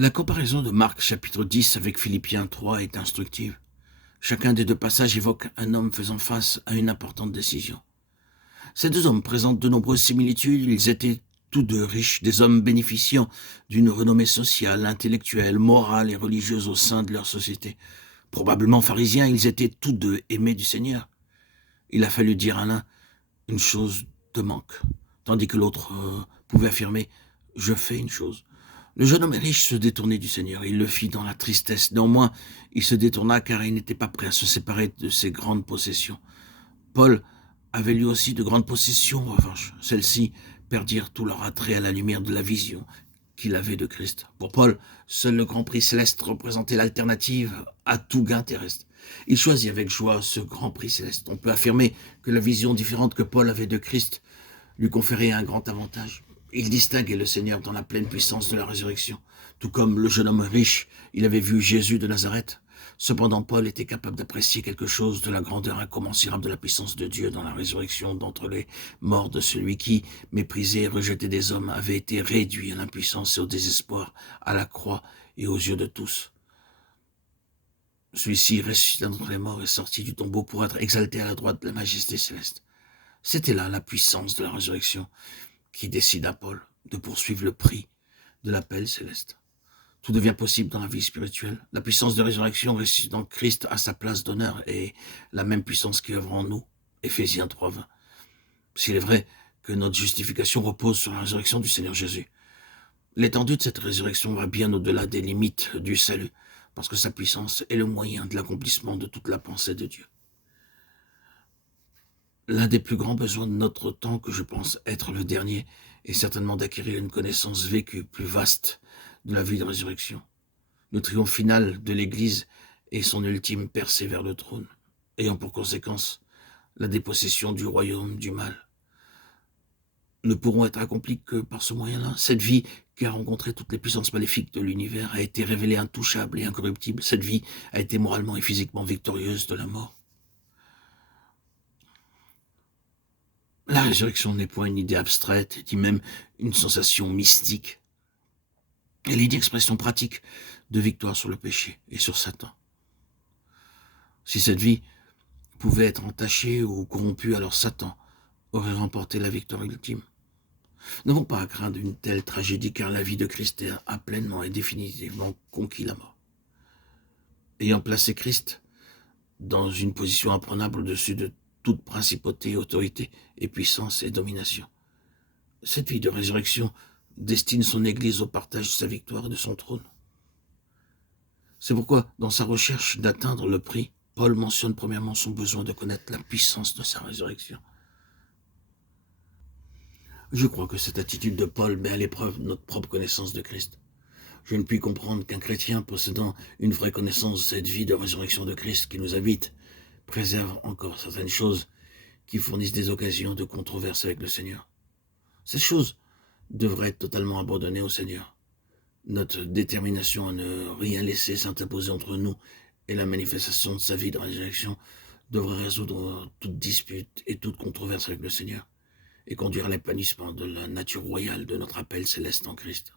La comparaison de Marc chapitre 10 avec Philippiens 3 est instructive. Chacun des deux passages évoque un homme faisant face à une importante décision. Ces deux hommes présentent de nombreuses similitudes. Ils étaient tous deux riches, des hommes bénéficiant d'une renommée sociale, intellectuelle, morale et religieuse au sein de leur société. Probablement pharisiens, ils étaient tous deux aimés du Seigneur. Il a fallu dire à l'un une chose te manque, tandis que l'autre pouvait affirmer je fais une chose. Le jeune homme riche se détournait du Seigneur, il le fit dans la tristesse. Néanmoins, il se détourna car il n'était pas prêt à se séparer de ses grandes possessions. Paul avait lui aussi de grandes possessions, en revanche. Celles-ci perdirent tout leur attrait à la lumière de la vision qu'il avait de Christ. Pour Paul, seul le grand prix céleste représentait l'alternative à tout gain terrestre. Il choisit avec joie ce grand prix céleste. On peut affirmer que la vision différente que Paul avait de Christ lui conférait un grand avantage. Il distinguait le Seigneur dans la pleine puissance de la résurrection. Tout comme le jeune homme riche, il avait vu Jésus de Nazareth. Cependant, Paul était capable d'apprécier quelque chose de la grandeur incommensurable de la puissance de Dieu dans la résurrection d'entre les morts de celui qui, méprisé et rejeté des hommes, avait été réduit à l'impuissance et au désespoir, à la croix et aux yeux de tous. Celui-ci, ressuscité d'entre les morts, est sorti du tombeau pour être exalté à la droite de la majesté céleste. C'était là la puissance de la résurrection qui décida Paul de poursuivre le prix de l'appel céleste. Tout devient possible dans la vie spirituelle. La puissance de résurrection ressuscitant Christ à sa place d'honneur est la même puissance qui œuvre en nous. Éphésiens 3:20. S'il est vrai que notre justification repose sur la résurrection du Seigneur Jésus, l'étendue de cette résurrection va bien au-delà des limites du salut, parce que sa puissance est le moyen de l'accomplissement de toute la pensée de Dieu. L'un des plus grands besoins de notre temps, que je pense être le dernier, est certainement d'acquérir une connaissance vécue plus vaste de la vie de résurrection. Le triomphe final de l'Église est son ultime percée vers le trône, ayant pour conséquence la dépossession du royaume du mal. Ne pourront être accomplis que par ce moyen-là. Cette vie qui a rencontré toutes les puissances maléfiques de l'univers a été révélée intouchable et incorruptible. Cette vie a été moralement et physiquement victorieuse de la mort. La résurrection n'est point une idée abstraite, ni même une sensation mystique. Elle est une expression pratique de victoire sur le péché et sur Satan. Si cette vie pouvait être entachée ou corrompue, alors Satan aurait remporté la victoire ultime. Nous n'avons pas à craindre une telle tragédie, car la vie de Christ a pleinement et définitivement conquis la mort. Ayant placé Christ dans une position imprenable au-dessus de toute principauté, autorité et puissance et domination, cette vie de résurrection destine son Église au partage de sa victoire et de son trône. C'est pourquoi, dans sa recherche d'atteindre le prix, Paul mentionne premièrement son besoin de connaître la puissance de sa résurrection. Je crois que cette attitude de Paul met à l'épreuve notre propre connaissance de Christ. Je ne puis comprendre qu'un chrétien possédant une vraie connaissance de cette vie de résurrection de Christ qui nous habite préserve encore certaines choses qui fournissent des occasions de controverse avec le Seigneur. Ces choses devraient être totalement abandonnées au Seigneur. Notre détermination à ne rien laisser s'interposer entre nous et la manifestation de sa vie de résurrection devrait résoudre toute dispute et toute controverse avec le Seigneur et conduire à l'épanouissement de la nature royale de notre appel céleste en Christ.